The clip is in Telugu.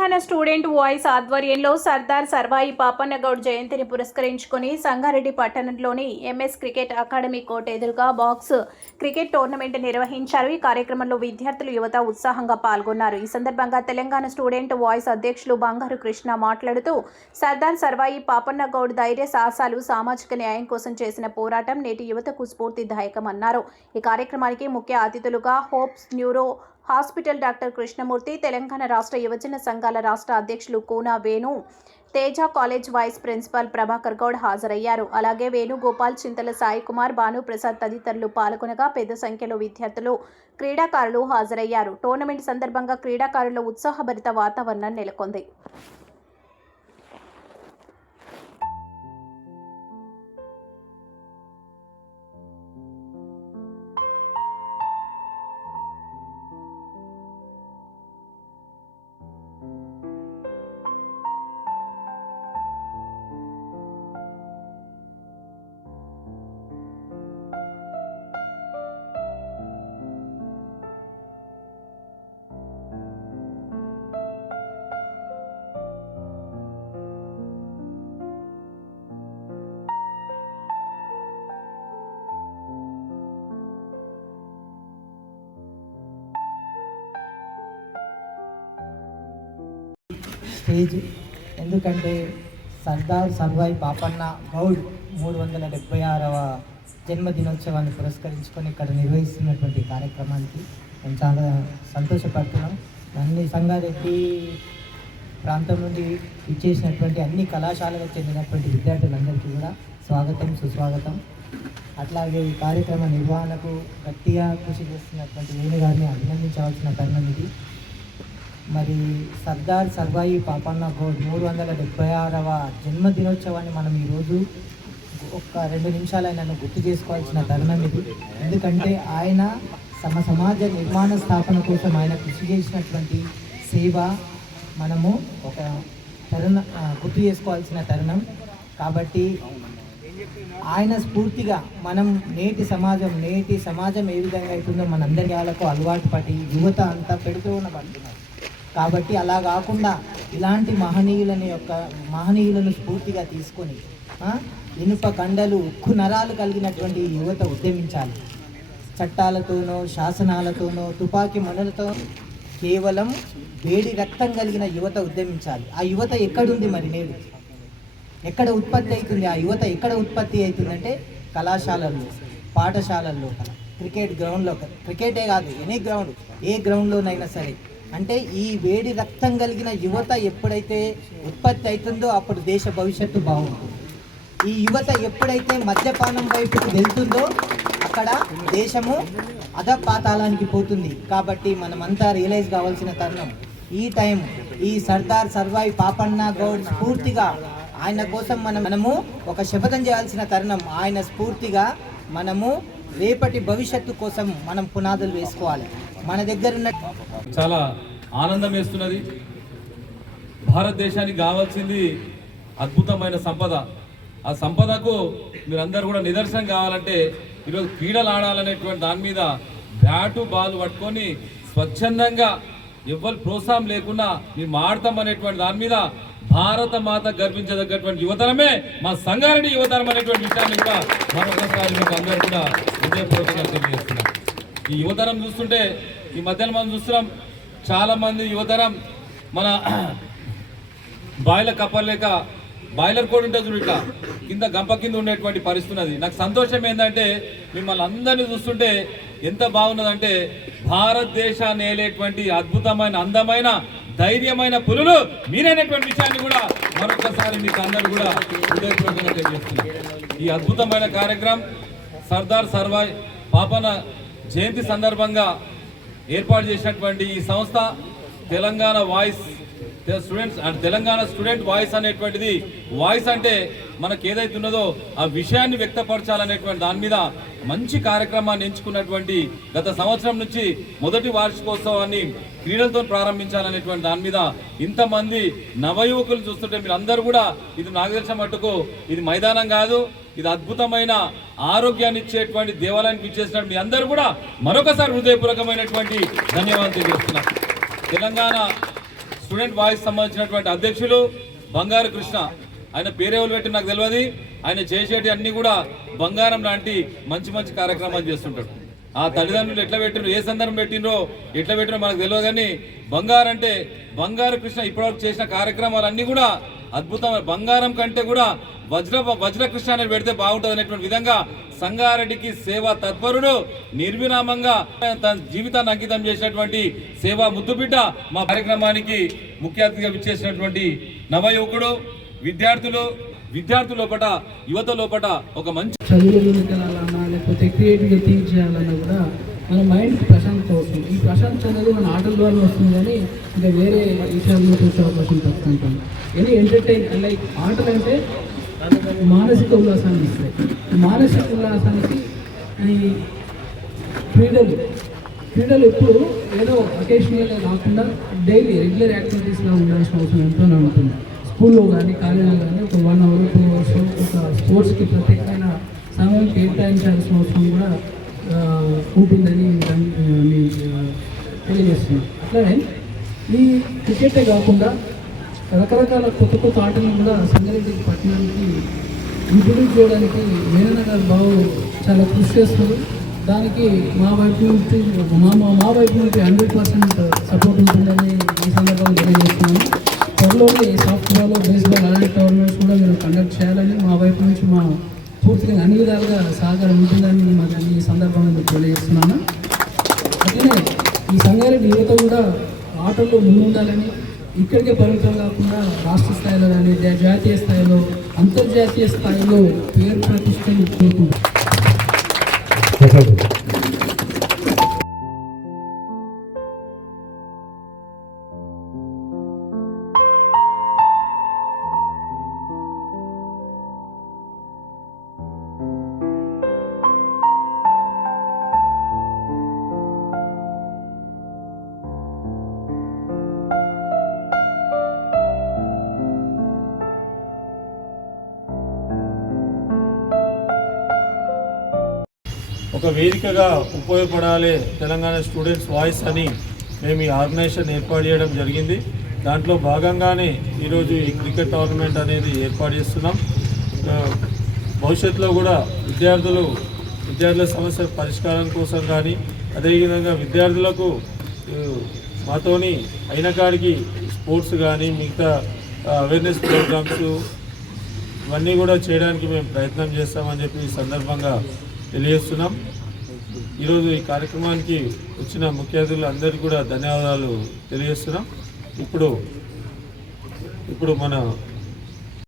తెలంగాణ స్టూడెంట్ వాయిస్ ఆధ్వర్యంలో సర్దార్ సర్వాయి పాపన్న గౌడ్ జయంతిని పురస్కరించుకుని సంగారెడ్డి పట్టణంలోని ఎంఎస్ క్రికెట్ అకాడమీ కోర్ట్ ఎదురుగా బాక్స్ క్రికెట్ టోర్నమెంట్ నిర్వహించారు. ఈ కార్యక్రమంలో విద్యార్థులు, యువత ఉత్సాహంగా పాల్గొన్నారు. ఈ సందర్భంగా తెలంగాణ స్టూడెంట్ వాయిస్ అధ్యక్షులు బంగారు కృష్ణ మాట్లాడుతూ సర్దార్ సర్వాయి పాపన్న గౌడ్ ధైర్య సాహసాలు, సామాజిక న్యాయం కోసం చేసిన పోరాటం నేటి యువతకు స్ఫూర్తిదాయకమన్నారు. ఈ కార్యక్రమానికి ముఖ్య అతిథులుగా Hopes neuro hospital doctor Krishnamurthy, Telangana రాష్ట్ర యువజన సంఘాల రాష్ట్ర అధ్యక్షులు Koona Venu, Teja college vice principal Prabhakar Goud హాజరయ్యారు. అలాగే వేణుగోపాల్, చింతల సాయి కుమార్, భానుప్రసాద్ తదితరులు పాల్గొనగా పెద్ద సంఖ్యలో విద్యార్థులు, క్రీడాకారులు హాజరయ్యారు. టోర్నమెంట్ సందర్భంగా క్రీడాకారుల ఉత్సాహభరిత వాతావరణం నెలకొంది. స్టేజ్ ఎందుకంటే సర్దార్ సర్వాయి పాపన్న గౌడ్ 376వ జన్మదినోత్సవాన్ని పురస్కరించుకొని ఇక్కడ నిర్వహిస్తున్నటువంటి కార్యక్రమానికి మేము చాలా సంతోషపడుతున్నాం. అన్ని సంగారెడ్డి ప్రాంతం నుండి ఇచ్చేసినటువంటి అన్ని కళాశాలకు చెందినటువంటి విద్యార్థులందరికీ కూడా స్వాగతం, సుస్వాగతం. అట్లాగే ఈ కార్యక్రమ నిర్వహణకు గట్టిగా కృషి చేస్తున్నటువంటి వేణు గారిని అభినందించవలసిన తరుణం ఇది. మరి సర్దార్ సర్వాయి పాపన్న గౌడ్ 376వ జన్మదినోత్సవాన్ని మనం ఈరోజు ఒక 2 నిమిషాలు ఆయనను గుర్తు చేసుకోవాల్సిన తరుణం ఇది. ఎందుకంటే ఆయన సమాజ నిర్మాణ స్థాపన కోసం ఆయన కృషి చేసినటువంటి సేవ మనము ఒక గుర్తు చేసుకోవాల్సిన తరుణం. కాబట్టి ఆయన స్ఫూర్తిగా మనం నేటి సమాజం ఏ విధంగా అవుతుందో మనందరి వాళ్ళకు అలవాటు పడి యువత అంతా పెడుతూ పడుతున్నారు. కాబట్టి అలా కాకుండా ఇలాంటి మహనీయులను స్ఫూర్తిగా తీసుకొని ఇనుప కండలు, ఉక్కు నరాలు కలిగినటువంటి యువత ఉద్యమించాలి. చట్టాలతోనో, శాసనాలతోనో, తుపాకీ మొనలతో కేవలం వేడి రక్తం కలిగిన యువత ఉద్యమించాలి. ఆ యువత ఎక్కడుంది మరి నేడు? ఎక్కడ ఉత్పత్తి అవుతుంది? ఆ యువత ఎక్కడ ఉత్పత్తి అవుతుందంటే కళాశాలల్లో, పాఠశాలల్లో, క్రికెట్ గ్రౌండ్లో. క్రికెటే కాదు, ఏ గ్రౌండ్లోనైనా సరే. అంటే ఈ వేడి రక్తం కలిగిన యువత ఎప్పుడైతే ఉత్పత్తి అవుతుందో అప్పుడు దేశ భవిష్యత్తు బాగుంటుంది. ఈ యువత ఎప్పుడైతే మద్యపానం వైపుకు వెళ్తుందో అక్కడ దేశము అధపాతాళానికి పోతుంది. కాబట్టి మనమంతా రియలైజ్ కావాల్సిన తరుణం ఈ సర్దార్ సర్వాయి పాపన్న గౌడ్ స్ఫూర్తిగా ఆయన కోసం మనము ఒక శపథం చేయాల్సిన తరుణం. ఆయన స్ఫూర్తిగా మనము రేపటి భవిష్యత్తు కోసం మనం పునాదులు వేసుకోవాలి. మన దగ్గర ఉన్న చాలా ఆనందం వేస్తున్నది. భారతదేశానికి కావాల్సింది అద్భుతమైన సంపద. ఆ సంపదకు మీరందరూ కూడా నిదర్శనం కావాలంటే ఈరోజు క్రీడలు ఆడాలనేటువంటి దాని మీద బ్యాటు బాల్ పట్టుకొని స్వచ్ఛందంగా ఎవ్వరు ప్రోత్సాహం లేకుండా మేము ఆడతాం అనేటువంటి దాని మీద భారత మాత గర్వించదగ్గటువంటి యువతరమే మా సంగారెడ్డి యువతరం అనేటువంటి విషయాన్ని కూడా మరొకసారి మీకు అందరూ కూడా హృదయపూర్వకంగా తెలియజేస్తున్నాం. ఈ యువతరం చూస్తుంటే ఈ మధ్యలో మనం చూస్తున్నాం, చాలామంది యువతరం మన బాయిలర్ కప్పలేక బాయిలర్ కూడా ఉంటుంది చూడు, ఇట్లా కింద గంప కింద ఉండేటువంటి పరిస్థితి అది. నాకు సంతోషం ఏంటంటే మిమ్మల్ని అందరినీ చూస్తుంటే ఎంత బాగున్నదంటే భారతదేశాన్ని ఏలేటువంటి అద్భుతమైన, అందమైన, ధైర్యమైన పులులు మీరైనటువంటి విషయాన్ని కూడా మరొకసారి మీకు అందరూ కూడా హృదయపూర్వకంగా తెలియజేస్తున్నారు. ఈ అద్భుతమైన కార్యక్రమం సర్దార్ సర్వాయి పాపన్న జయంతి సందర్భంగా ఏర్పాటు చేసినటువంటి ఈ సంస్థ Telangana voice Telangana student voice అనేటువంటిది, వాయిస్ అంటే మనకు ఏదైతే ఉన్నదో ఆ విషయాన్ని వ్యక్తపరచాలనేటువంటి దాని మీద మంచి కార్యక్రమాన్ని ఎంచుకున్నటువంటి గత సంవత్సరం నుంచి మొదటి వార్షికోత్సవాన్ని క్రీడలతో ప్రారంభించాలనేటువంటి దాని మీద ఇంతమంది నవయువకులు చూస్తుంటే మీరు అందరూ కూడా ఇది నాకు తెలిసిన మట్టుకు ఇది మైదానం కాదు, ఇది అద్భుతమైన ఆరోగ్యాన్ని ఇచ్చేటువంటి దేవాలయానికి ఇచ్చేసినట్టు మీ అందరూ కూడా మరొకసారి హృదయపూర్వకమైనటువంటి ధన్యవాదాలు తెలియజేస్తున్నాం. తెలంగాణ స్టూడెంట్ వాయిస్ సంబంధించినటువంటి అధ్యక్షులు బంగారు కృష్ణ. ఆయన పేరేవులు పెట్టి నాకు తెలియదు. ఆయన చేసేటి అన్ని కూడా బంగారం లాంటి మంచి మంచి కార్యక్రమాలు చేస్తుంటాడు. ఆ తల్లిదండ్రులు ఎట్లా పెట్టినో, ఏ సందర్భం పెట్టినో, ఎట్లా పెట్టినో మనకు తెలియదు. కానీ బంగారు కృష్ణ ఇప్పటివరకు చేసిన కార్యక్రమాలన్నీ కూడా అద్భుతమైన, బంగారం కంటే కూడా వజ్ర కృష్ణ అనేది పెడితే బాగుంటుంది అనేటువంటి విధంగా సంగారెడ్డికి సేవా తత్పరుడు, నిర్విరామంగా తన జీవితాన్ని అంకితం చేసినటువంటి సేవా ముద్దుబిడ్డ. మా కార్యక్రమానికి ముఖ్య అతిథిగా విచ్చేసినటువంటి నవయువకుడు, విద్యార్థుల లోపల, యువత లోపల ఒక మంచి చదువులు వెళ్ళాలన్నా లేకపోతే క్రియేటివ్గా థింక్ చేయాలన్నా కూడా మన మైండ్కి ప్రశాంతత వస్తుంది. ఈ ప్రశాంతత అనేది మన ఆటల ద్వారా వస్తుంది, కానీ ఇంకా వేరే విషయాల్లో చూసే అవకాశం తక్కువ ఉంటుంది. ఎనీ ఎంటర్టైన్ లైక్ ఆటలు అంటే మానసిక ఉల్లాసాన్ని ఇస్తాయి. మానసిక ఉల్లాసానికి ఈ క్రీడలు ఎప్పుడు ఏదో అకేషనల్గా కాకుండా డైలీ రెగ్యులర్ యాక్టివిటీస్గా ఉండాల్సిన అవసరం ఎంతోనే ఉంటుంది. స్కూల్లో కానీ కాలేజీలో కానీ ఒక 1 hour 2 hours ఒక స్పోర్ట్స్కి ప్రత్యేకమైన సమయం కేటాయించాల్సిన అవసరం కూడా ఉంటుందని తెలియజేస్తున్నాను. అట్లానే ఈ క్రికెటే కాకుండా రకరకాల కొత్త ఆటలను కూడా సంగారెడ్డి పట్టణానికి ఇంట్రొడ్యూస్ చేయడానికి మేనన్న గారు బాబు చాలా కృషి చేస్తున్నారు. దానికి మా వైపు నుంచి 100% సపోర్ట్ ఉంటుందని ఈ సందర్భంగా తెలియజేస్తున్నాను. త్వరలోనే సాఫ్ట్బాల్, బేస్బాల్ అలాంటి టోర్నమెంట్స్ కూడా మీరు కండక్ట్ చేయాలని మా వైపు నుంచి మా పూర్తిగా అన్ని విధాలుగా సహకారం ఉంటుందని ఈ సందర్భంగా మీకు తెలియజేస్తున్నాను. అట్లనే ఈ సంగారెడ్డి యువత కూడా ఆటల్లో ముందుండాలని, ఇక్కడికే పరిమితం కాకుండా రాష్ట్ర స్థాయిలో కానీ జాతీయ స్థాయిలో, అంతర్జాతీయ స్థాయిలో పేరు ప్రతిష్టలు కోరుకుంటారు. ఒక వేదికగా ఉపయోగపడాలి తెలంగాణ స్టూడెంట్స్ వాయిస్ అని మేము ఈ ఆర్గనైజేషన్ ఏర్పాటు చేయడం జరిగింది. దాంట్లో భాగంగానే ఈరోజు ఈ క్రికెట్ టోర్నమెంట్ అనేది ఏర్పాటు చేస్తున్నాం. భవిష్యత్తులో కూడా విద్యార్థుల సమస్య పరిష్కారం కోసం కానీ, అదేవిధంగా విద్యార్థులకు మాతోని అయిన కాడికి స్పోర్ట్స్ కానీ మిగతా అవేర్నెస్ ప్రోగ్రామ్స్ ఇవన్నీ కూడా చేయడానికి మేము ప్రయత్నం చేస్తామని చెప్పి ఈ సందర్భంగా తెలియజేస్తున్నాం. ఈరోజు ఈ కార్యక్రమానికి వచ్చిన ముఖ్య అతిథులు అందరికీ కూడా ధన్యవాదాలు తెలియజేస్తున్నాం. ఇప్పుడు మన